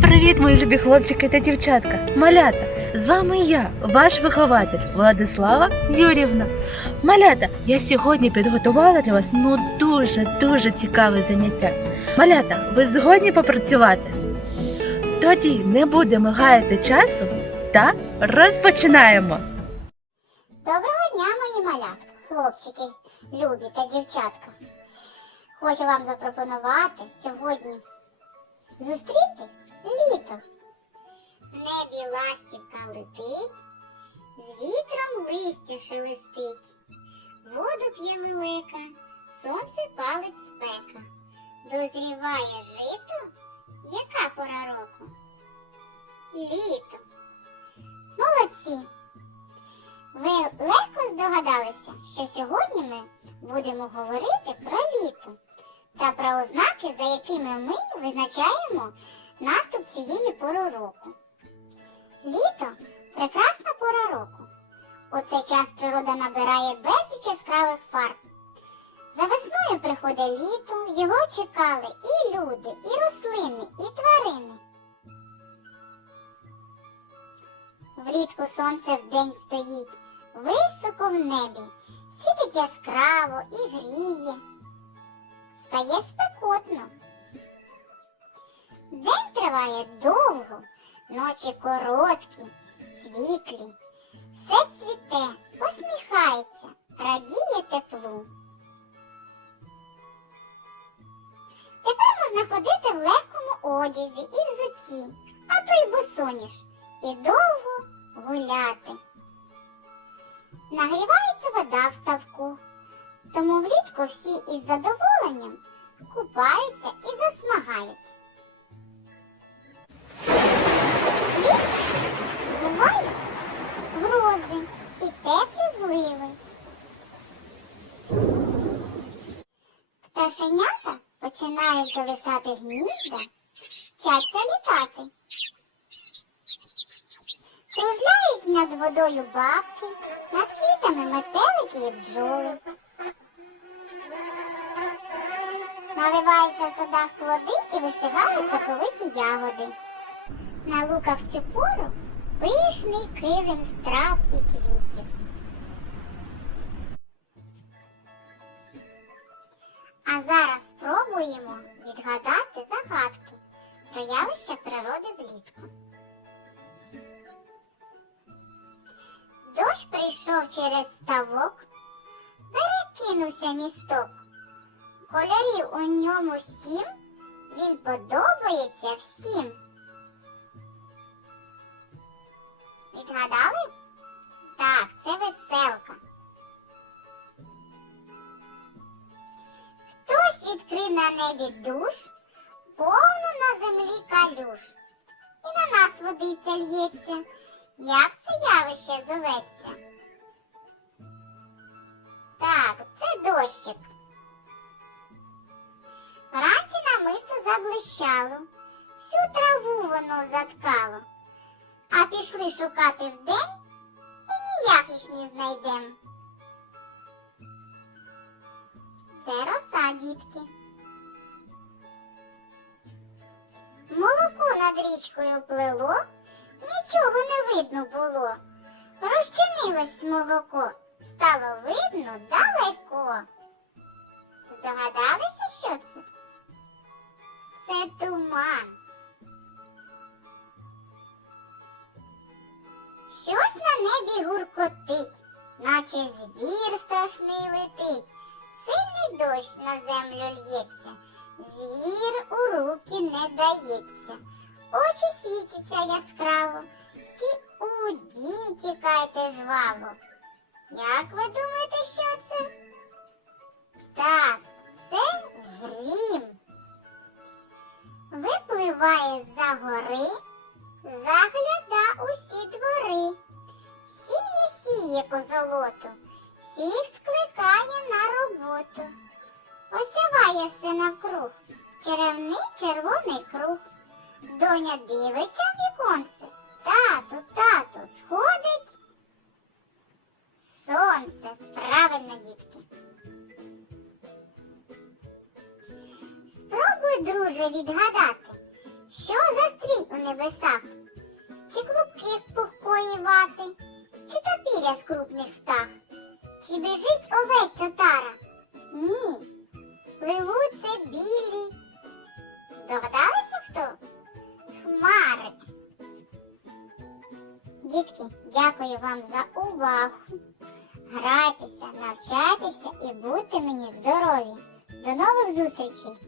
Привіт, мої любі хлопчики та дівчатка, малята! З вами я, ваш вихователь Владислава Юрівна. Малята, я сьогодні підготувала для вас ну дуже дуже цікаве заняття. Малята, ви згодні попрацювати? Тоді не будемо гаяти часу та розпочинаємо. Доброго дня, мої малятка, хлопчики, любі та дівчатка. Хочу вам запропонувати сьогодні зустріти літо. В небі ластівка летить, з вітром листя шелестить, воду п'є лелека, сонце палить спека. Дозріває жито, яка пора року? Літо. Молодці! Ви легко здогадалися, що сьогодні ми будемо говорити про літо та про ознаки, за якими ми визначаємо наступ цієї пори року. Літо прекрасна пора року. У цей час природа набирає безліч яскравих фарб. За весною приходить літо, його чекали і люди, і рослини, і тварини. Влітку сонце вдень стоїть, високо в небі, світить яскраво і гріє. Стає спекотно. День триває довго, ночі короткі, світлі. Все цвіте, посміхається, радіє теплу. Тепер можна ходити в легкому одязі і взутті, а то й босоніж, і довго гуляти. Нагрівається вода в ставку, тому влітку всі із задоволенням купаються і засмагають. Пташенята починають залишати гнізда, вчаться літати. Кружляють над водою бабки, над квітами метелики і бджоли. Наливаються в садах плоди і вистигають соковиті ягоди. На луках цю пору пишний килим з трав і квітів. А зараз спробуємо відгадати загадки про явища природи влітку. Дощ прийшов через ставок, перекинувся місток. Кольорів у ньому сім, він подобається всім. Відгадали? Так, це веселка. Небі душ, повну на землі калюш. І на нас водиця л'ється. Як це явище зоветься? Так, це дощик. Вранці намисто заблищало, всю траву воно заткало. А пішли шукати вдень і ніяк їх не знайдем. Це роса, дітки. Над річкою плило, нічого не видно було. Розчинилось молоко, стало видно далеко. Здогадалися, що це? Це туман. Щось на небі гуркотить, наче звір страшний летить. Сильний дощ на землю л'ється, звір у руки не дається. Очі світяться яскраво, всі у дім тікайте жваво. Як ви думаєте, що це? Так, це грім. Випливає з-за гори, загляда усі двори. Дивиться в віконце. Тату, тату, сходить. Сонце, правильно, дітки. Спробуй, друже, відгадати, що за стрій у небесах? Чи клубки з пухкої вати, чи то піря з крупних птах? Чи біжить овець отара? Ні. Пливуть це білі. Здогадалися Дітки, дякую вам за увагу. Грайтеся, навчайтеся і будьте мені здорові. До нових зустрічей!